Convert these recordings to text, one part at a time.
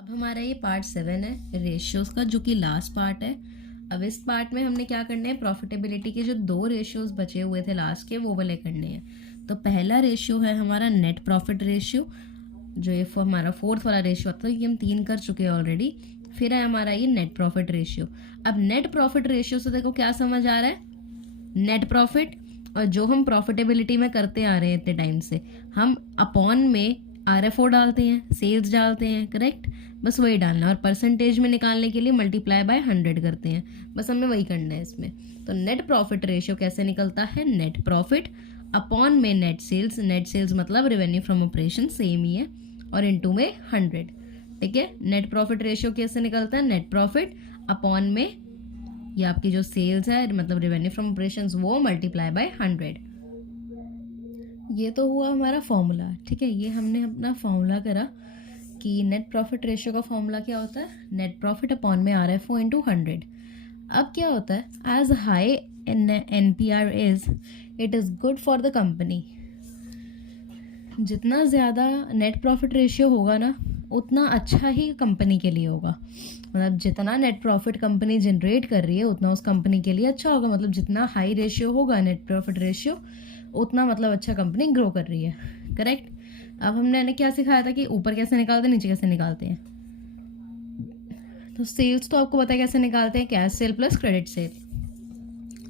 अब हमारा ये पार्ट 7 है रेशियोज का, जो कि लास्ट पार्ट है। अब इस पार्ट में हमने क्या करना है, प्रॉफिटेबिलिटी के जो 2 रेशियोज बचे हुए थे लास्ट के वो वाले करने हैं। तो पहला रेशियो है हमारा नेट प्रॉफिट रेशियो, जो ये हमारा 4th वाला रेशियो आता है, ये हम 3 कर चुके हैं ऑलरेडी। फिर है हमारा ये नेट प्रॉफिट रेशियो। अब नेट प्रॉफिट रेशियो से देखो क्या समझ आ रहा है, नेट प्रॉफिट और जो हम प्रॉफिटेबिलिटी में करते आ रहे हैं इतने टाइम से, हम अपॉन में RFO डालते हैं, सेल्स डालते हैं, करेक्ट। बस वही डालना है और परसेंटेज में निकालने के लिए मल्टीप्लाई बाय 100 करते हैं, बस हमें वही करना है इसमें। तो नेट प्रॉफिट रेशियो कैसे निकलता है, नेट प्रॉफिट अपॉन में नेट सेल्स, नेट सेल्स मतलब रेवेन्यू फ्रॉम ऑपरेशन सेम ही है, और इनटू में 100, ठीक है। नेट प्रॉफिट रेशियो कैसे निकलता है, नेट प्रॉफिट अपॉन में ये आपकी जो सेल्स है मतलब रेवेन्यू फ्रॉम ऑपरेशंस वो मल्टीप्लाई बाय 100। ये तो हुआ हमारा फॉर्मूला, ठीक है। ये हमने अपना फॉर्मूला करा कि नेट प्रॉफिट रेशियो का फॉर्मूला क्या होता है, नेट प्रॉफिट अपॉन में RFO इंटू 100। अब क्या होता है, as high NPR is it is good for the company. जितना ज़्यादा नेट प्रॉफिट रेशियो होगा ना उतना अच्छा ही कंपनी के लिए होगा। मतलब जितना नेट प्रॉफिट कंपनी जनरेट कर रही है उतना उस कंपनी के लिए अच्छा होगा। मतलब जितना हाई रेशियो होगा नेट प्रॉफिट रेशियो उतना मतलब अच्छा कंपनी ग्रो कर रही है, करेक्ट। अब हमने क्या सिखाया था कि ऊपर कैसे निकालते हैं नीचे कैसे निकालते हैं। तो सेल्स तो आपको पता है कैसे निकालते हैं, cash cell plus credit sale.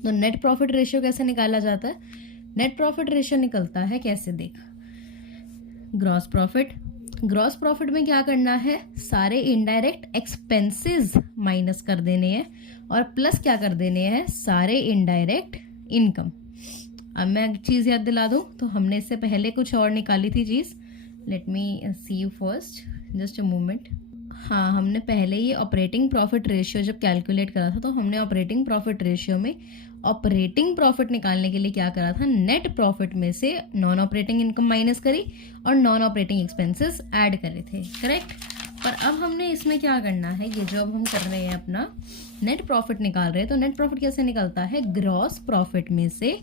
तो नेट प्रॉफिट रेशियो कैसे निकाला जाता है, नेट प्रॉफिट रेशियो निकलता है कैसे, देख, ग्रॉस प्रॉफिट। ग्रॉस प्रॉफिट में क्या करना है, सारे इनडायरेक्ट एक्सपेंसेस माइनस कर देने हैं और प्लस क्या कर देने हैं, सारे इनडायरेक्ट इनकम। अब मैं एक चीज़ याद दिला दूँ, तो हमने इससे पहले कुछ और निकाली थी चीज़, let me see you first, just a moment. हाँ, हमने पहले ये ऑपरेटिंग प्रॉफिट रेशियो जब कैलकुलेट करा था, तो हमने ऑपरेटिंग प्रॉफिट रेशियो में ऑपरेटिंग प्रॉफिट निकालने के लिए क्या करा था, नेट प्रॉफिट में से नॉन ऑपरेटिंग इनकम माइनस करी और नॉन ऑपरेटिंग एक्सपेंसेस ऐड करे थे, करेक्ट। पर अब हमने इसमें क्या करना है, ये जो अब हम कर रहे हैं अपना नेट प्रॉफिट निकाल रहे हैं, तो नेट प्रॉफिट कैसे निकलता है, ग्रॉस प्रॉफिट में से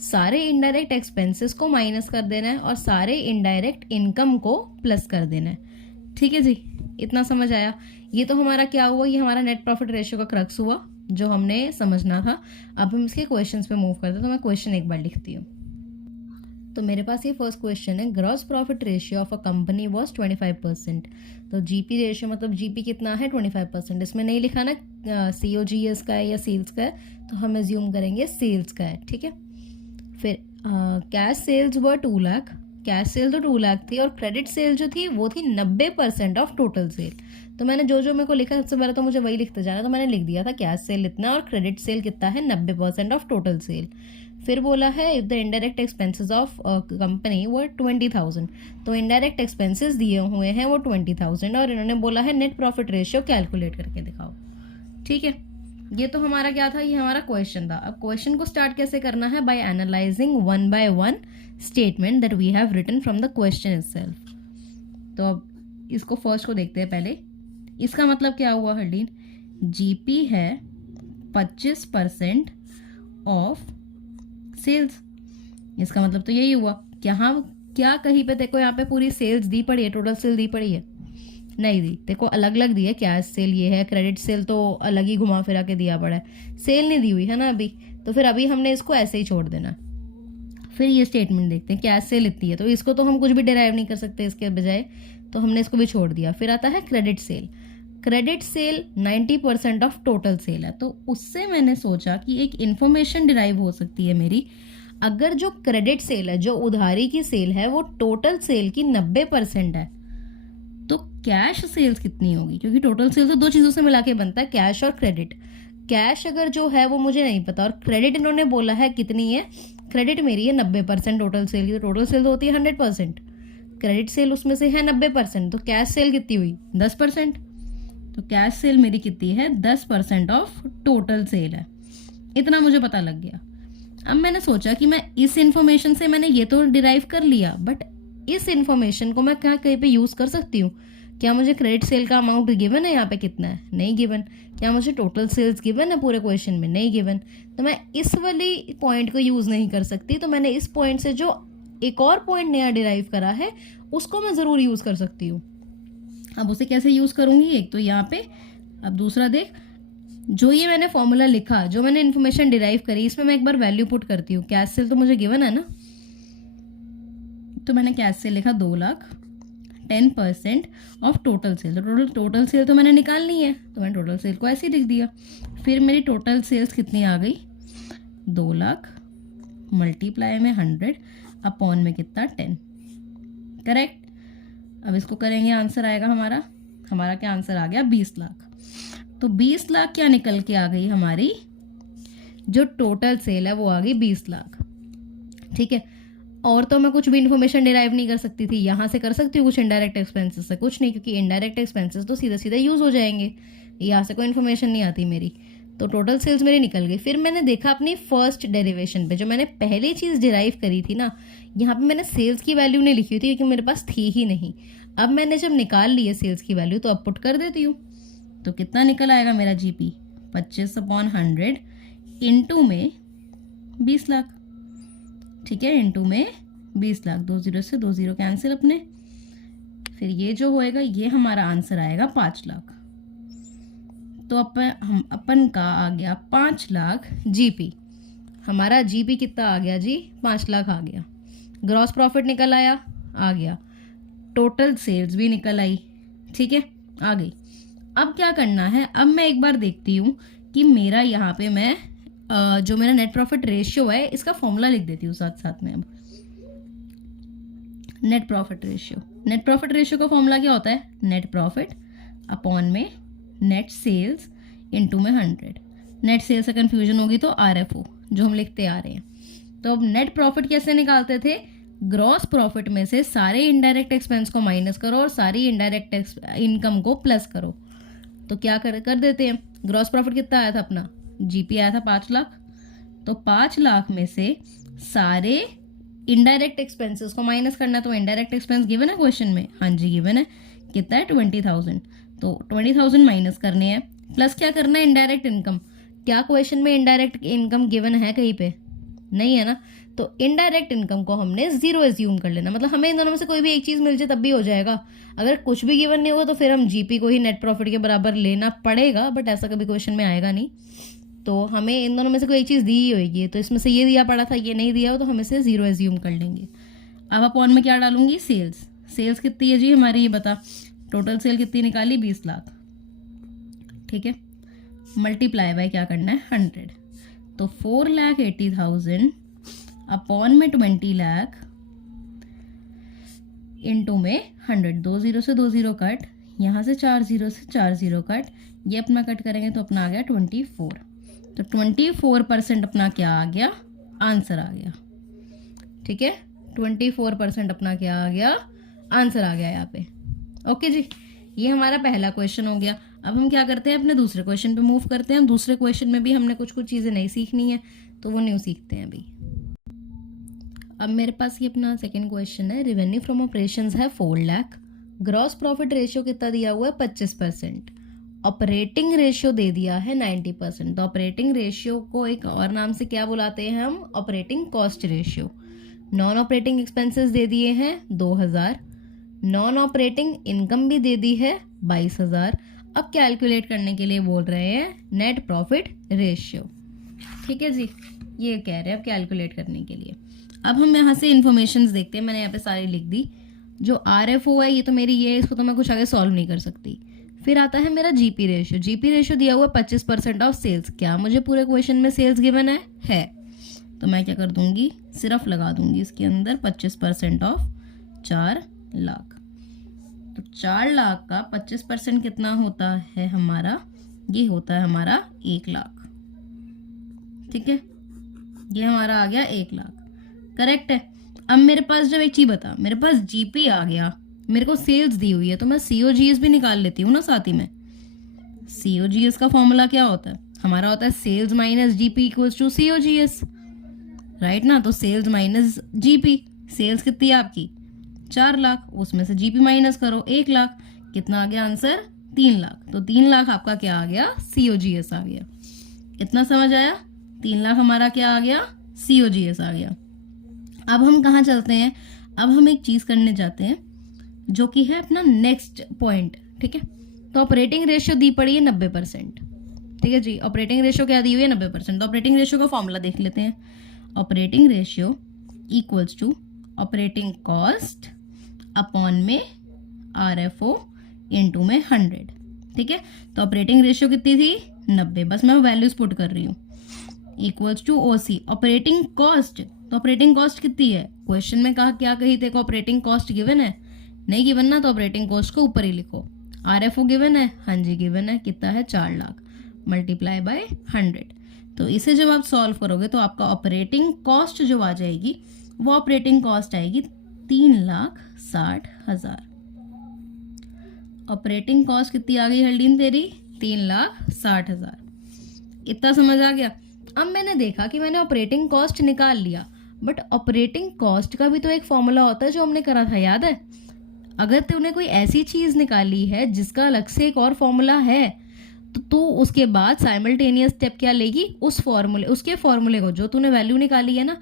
सारे इनडायरेक्ट एक्सपेंसेस को माइनस कर देना है और सारे इनडायरेक्ट इनकम को प्लस कर देना है, ठीक है जी। इतना समझ आया। ये तो हमारा क्या हुआ, ये हमारा नेट प्रॉफिट रेशियो का क्रक्स हुआ जो हमने समझना था। अब हम इसके क्वेश्चंस पे मूव करते हैं, तो मैं क्वेश्चन एक बार लिखती हूँ। तो मेरे पास ये फर्स्ट क्वेश्चन है, gross profit ratio of a company was 25%। तो GP रेशियो मतलब GP कितना है, 25%। इसमें नहीं लिखा ना COGS का है या सेल्स का है, तो हम एज्यूम करेंगे सेल्स का है, ठीक है। फिर कैश सेल्स वर 2 लाख, कैश सेल तो 2 लाख थी और क्रेडिट सेल जो थी वो थी 90% ऑफ टोटल सेल। तो मैंने जो मेरे को लिखा सबसे पहले तो मुझे वही लिखते जाना, तो मैंने लिख दिया था कैश सेल इतना और क्रेडिट सेल कितना है, 90% ऑफ टोटल सेल। फिर बोला है if the indirect expenses of company were 20,000, तो इनडायरेक्ट एक्सपेंसेस दिए हुए हैं वो 20,000 और इन्होंने बोला है नेट प्रॉफिट रेशियो कैलकुलेट करके दिखाओ, ठीक है। ये तो हमारा क्या था, ये हमारा क्वेश्चन था। अब क्वेश्चन को स्टार्ट कैसे करना है, by analysing 1 by 1 statement that we have written from the question itself. तो अब इसको फर्स्ट को देखते हैं पहले। इसका मतलब क्या हुआ हरडीन, GP है 25% ऑफ सेल्स। इसका मतलब तो यही हुआ कि हाँ, क्या कहीं पे देखो यहाँ पे पूरी सेल्स दी पड़ी है, टोटल सेल दी पड़ी है, नहीं दी, देखो अलग अलग दी है, कैश सेल ये है, क्रेडिट सेल तो अलग ही घुमा फिरा के दिया पड़ा है, सेल नहीं दी हुई है ना अभी, तो फिर अभी हमने इसको ऐसे ही छोड़ देना। फिर ये स्टेटमेंट देखते हैं, कैश सेल इतनी है, तो इसको तो हम कुछ भी डिराइव नहीं कर सकते इसके बजाय, तो हमने इसको भी छोड़ दिया। फिर आता है credit sale, credit sale 90% of total sale है, तो उससे मैंने सोचा कि एक इन्फॉर्मेशन डिराइव हो सकती है मेरी, अगर जो क्रेडिट सेल है, जो उधारी की सेल है, वो टोटल सेल की 90% है, तो कैश सेल्स कितनी होगी, क्योंकि टोटल सेल तो 2 चीज़ों से मिला के बनता है, कैश और क्रेडिट। कैश अगर जो है वो मुझे नहीं पता और क्रेडिट इन्होंने बोला है कितनी है, क्रेडिट मेरी है 90% टोटल सेल की, तो टोटल सेल तो होती है 100%, क्रेडिट सेल उसमें से है 90%, तो कैश सेल कितनी हुई 10%, तो कैश सेल मेरी कितनी है 10% ऑफ टोटल सेल है। इतना मुझे पता लग गया। अब मैंने सोचा कि मैं इस इन्फॉर्मेशन से मैंने ये तो डिराइव कर लिया, बट इस इन्फॉर्मेशन को मैं क्या कहीं पे यूज़ कर सकती हूँ, क्या मुझे क्रेडिट सेल का अमाउंट गिवन है यहाँ पे कितना है, नहीं गिवन। क्या मुझे टोटल सेल्स गिवन है पूरे क्वेश्चन में, नहीं गिवन। तो मैं इस वाली पॉइंट को यूज़ नहीं कर सकती, तो मैंने इस पॉइंट से जो एक और पॉइंट नया डिराइव करा है उसको मैं ज़रूर यूज़ कर सकती हूँ। अब उसे कैसे यूज़ करूँगी, एक तो यहाँ पे, अब दूसरा देख, जो ये मैंने फॉर्मूला लिखा, जो मैंने इन्फॉर्मेशन डिराइव करी, इसमें मैं एक बार वैल्यू पुट करती हूँ। कैश सेल तो मुझे गिवन है ना, तो मैंने कैश सेल लिखा 2 लाख, 10% ऑफ टोटल सेल। तो टोटल सेल तो मैंने निकालनी है, तो मैंने टोटल सेल को ऐसे ही लिख दिया। फिर मेरी टोटल सेल्स कितनी आ गई, 2 लाख मल्टीप्लाई में 100 अपॉन में कितना 10, करेक्ट। अब इसको करेंगे, आंसर आएगा हमारा क्या आंसर आ गया, 20 लाख। तो 20 लाख क्या निकल के आ गई, हमारी जो टोटल सेल है वो आ गई 20 लाख, ठीक है। और तो मैं कुछ भी इन्फॉर्मेशन डिराइव नहीं कर सकती थी, यहाँ से कर सकती हूँ कुछ इनडायरेक्ट एक्सपेंसेस से, कुछ नहीं, क्योंकि इनडायरेक्ट एक्सपेंसेस तो सीधा सीधा यूज़ हो जाएंगे, यहाँ से कोई इन्फॉर्मेशन नहीं आती मेरी। तो टोटल सेल्स मेरी निकल गई। फिर मैंने देखा अपनी फर्स्ट डेरिवेशन पे, जो मैंने पहली चीज़ डिराइव करी थी ना, यहाँ पे मैंने सेल्स की वैल्यू नहीं लिखी हुई थी, क्योंकि मेरे पास थी ही नहीं। अब मैंने जब निकाल ली है सेल्स की वैल्यू, तो अब पुट कर देती हूँ। तो कितना निकल आएगा मेरा जीपी, 25/100 इंटू में 20 लाख, ठीक है, इंटू में 20 लाख। 2 0 से 2 0 कैंसिल अपने। फिर ये जो होएगा, ये हमारा आंसर आएगा 5 लाख। तो अपन का आ गया 5 लाख जीपी। हमारा जीपी कितना आ गया जी, 5 लाख आ गया। ग्रॉस प्रॉफिट निकल आया, आ गया। टोटल सेल्स भी निकल आई, ठीक है, आ गई। अब क्या करना है, अब मैं एक बार देखती हूँ कि मेरा यहाँ पे मैं जो मेरा नेट प्रॉफिट रेशियो है, इसका फॉर्मूला लिख देती हूँ साथ साथ में। अब नेट प्रॉफिट रेशियो का फॉर्मूला क्या होता है, नेट प्रॉफिट अपॉन में नेट सेल्स इंटू में 100। नेट सेल्स से कंफ्यूजन होगी तो RFO जो हम लिखते आ रहे हैं। तो अब नेट प्रॉफिट कैसे निकालते थे, ग्रॉस प्रॉफिट में से सारे इनडायरेक्ट एक्सपेंस को माइनस करो और सारी इनडायरेक्ट इनकम को प्लस करो। तो क्या कर देते हैं, ग्रॉस प्रॉफिट कितना आया था अपना, जीपी आया था 5 लाख। तो 5 लाख में से सारे इनडायरेक्ट एक्सपेंसेस को माइनस करना। तो इनडायरेक्ट एक्सपेंस गिवन है क्वेश्चन में, हाँ जी गिवन है, कितना है 20,000। तो 20,000 माइनस करने हैं, प्लस क्या करना है, इनडायरेक्ट इनकम। क्या क्वेश्चन में इनडायरेक्ट इनकम गिवन है कहीं पे, नहीं है ना। तो इनडायरेक्ट इनकम को हमने 0 एज्यूम कर लेना, मतलब हमें इन दोनों में से कोई भी एक चीज़ मिल जाए तब भी हो जाएगा। अगर कुछ भी गिवन नहीं होगा तो फिर हम जीपी को ही नेट प्रॉफिट के बराबर लेना पड़ेगा, बट ऐसा कभी क्वेश्चन में आएगा नहीं। तो हमें इन दोनों में से कोई एक चीज़ दी ही होगी, तो इसमें से ये दिया पड़ा था, ये नहीं दिया हो, तो हम इसे 0 एज्यूम कर लेंगे। अब अपॉन में क्या डालूंगी, सेल्स कितनी है जी हमारी, ये बता। टोटल सेल कितनी निकाली, 20 लाख, ठीक है। मल्टीप्लाई बाय क्या करना है, 100। तो 4,80,000 अपॉन में 20 लाख इंटू में 100। 2 0 से 2 0 कट, यहाँ से 4 0 से 4 0 कट, ये अपना कट करेंगे तो अपना आ गया 24। तो 24% अपना क्या आ गया, आंसर आ गया, ठीक है। 24% अपना क्या आ गया, आंसर आ गया यहाँ पे। ओके जी, ये हमारा पहला क्वेश्चन हो गया। अब हम क्या करते हैं, अपने दूसरे क्वेश्चन पे मूव करते हैं। दूसरे क्वेश्चन में भी हमने कुछ चीज़ें नहीं सीखनी है, तो वो न्यू सीखते हैं अभी। अब मेरे पास ये अपना सेकंड क्वेश्चन है। रेवेन्यू फ्रॉम ऑपरेशंस है 4 लाख, ग्रॉस प्रॉफिट रेशियो कितना दिया हुआ है, 25%। ऑपरेटिंग रेशियो दे दिया है 90%। तो ऑपरेटिंग रेशियो को एक और नाम से क्या बुलाते हैं हम, operating cost ratio. Non operating expenses दे दिए हैं 2,000, नॉन ऑपरेटिंग इनकम भी दे दी है 22,000। अब कैलकुलेट करने के लिए बोल रहे हैं नेट प्रॉफिट रेशियो, ठीक है जी, ये कह रहे हैं अब कैलकुलेट करने के लिए। अब हम यहाँ से इन्फॉर्मेशंस देखते हैं, मैंने यहाँ पे सारी लिख दी। जो RFO है ये तो मेरी ये, इसको तो मैं कुछ आगे सॉल्व नहीं कर सकती। फिर आता है मेरा जीपी रेशियो दिया हुआ 25% ऑफ सेल्स। क्या मुझे पूरे क्वेश्चन में सेल्स गिवन है, तो मैं क्या कर दूंगी, सिर्फ लगा दूंगी इसके अंदर 25% ऑफ 4 लाख। तो 4 लाख का 25% कितना होता है हमारा, ये होता है हमारा 1 लाख, ठीक है। ये हमारा आ गया 1 लाख, करेक्ट है। अब मेरे पास जब एक चीज बता, मेरे पास जीपी आ गया, मेरे को सेल्स दी हुई है, तो मैं COGS भी निकाल लेती हूँ ना साथ ही में। COGS का फॉर्मूला क्या होता है हमारा, होता है sales minus GP equals to COGS, right ना। तो सेल्स माइनस जीपी, सेल्स कितनी है आपकी 4 लाख, उसमें से जीपी माइनस करो 1 लाख, कितना आ गया आंसर 3 लाख। तो 3 लाख आपका क्या आ गया, COGS आ गया। इतना समझ आया, 3 लाख हमारा क्या आ गया, COGS आ गया। अब हम कहाँ चलते हैं, अब हम एक चीज करने जाते हैं जो कि है अपना नेक्स्ट पॉइंट, ठीक है। तो ऑपरेटिंग रेशियो दी पड़ी है 90%। ठीक है जी, ऑपरेटिंग रेशियो क्या दी हुई है 90%। तो ऑपरेटिंग रेशियो का फॉर्मूला देख लेते हैं। Operating ratio equals to operating cost upon में RFO इनटू में 100। ठीक है, तो ऑपरेटिंग रेशियो कितनी थी 90, बस मैं वैल्यूज पुट कर रही हूँ, equals to OC operating cost. तो ऑपरेटिंग कॉस्ट कितनी है, क्वेश्चन में कहा क्या कही थे, ऑपरेटिंग कॉस्ट गिवन है, नहीं गिवन ना तो ऑपरेटिंग कॉस्ट को ऊपर ही लिखो। RFO गिवन है, हाँ जी गिवन है, कितना है 4 लाख, मल्टीप्लाई बाय 100। तो इसे जब आप सॉल्व करोगे तो आपका ऑपरेटिंग कॉस्ट जो आ जाएगी वो ऑपरेटिंग कॉस्ट आएगी 3,60,000। ऑपरेटिंग कॉस्ट कितनी आ गई हल्दीन तेरी 3,60,000। इतना समझ आ गया। अब मैंने देखा कि मैंने ऑपरेटिंग कॉस्ट निकाल लिया, बट ऑपरेटिंग कॉस्ट का भी तो एक फॉर्मूला होता है जो हमने करा था, याद है। अगर तूने कोई ऐसी चीज निकाली है जिसका अलग से एक और फॉर्मूला है तो तू उसके बाद साइमल्टेनियस स्टेप क्या लेगी, उसके फॉर्मूले को, जो तूने वैल्यू निकाली है ना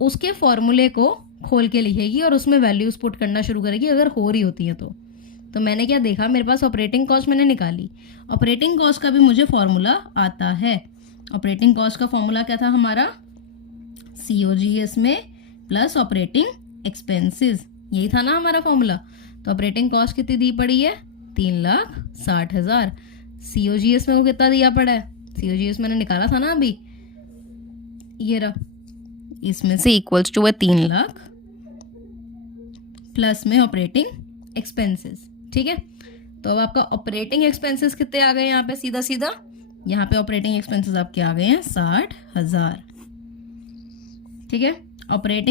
उसके फॉर्मूले को खोल के लिखेगी और उसमें वैल्यूज पुट करना शुरू करेगी अगर हो रही होती है तो मैंने क्या देखा, मेरे पास ऑपरेटिंग कॉस्ट मैंने निकाली, ऑपरेटिंग कॉस्ट का भी मुझे फॉर्मूला आता है। ऑपरेटिंग कॉस्ट का फॉर्मूला क्या था हमारा, COGS में प्लस ऑपरेटिंग एक्सपेंसेस, यही था ना हमारा फॉर्मूला। तो ऑपरेटिंग कॉस्ट कितनी दी पड़ी है 3,60,000। COGS में वो कितना दिया पड़ा है, COGS मैंने निकाला था ना अभी, ये रहा, इसमें से इक्वल्स टू है 3 लाख प्लस में ऑपरेटिंग एक्सपेंसेस। ठीक है, तो अब आपका ऑपरेटिंग एक्सपेंसेस कितने आ गए यहाँ पे, सीधा सीधा यहाँ पे ऑपरेटिंग एक्सपेंसेस आपके आ गए हैं 60,000। ठीक है, ऑपरेटिंग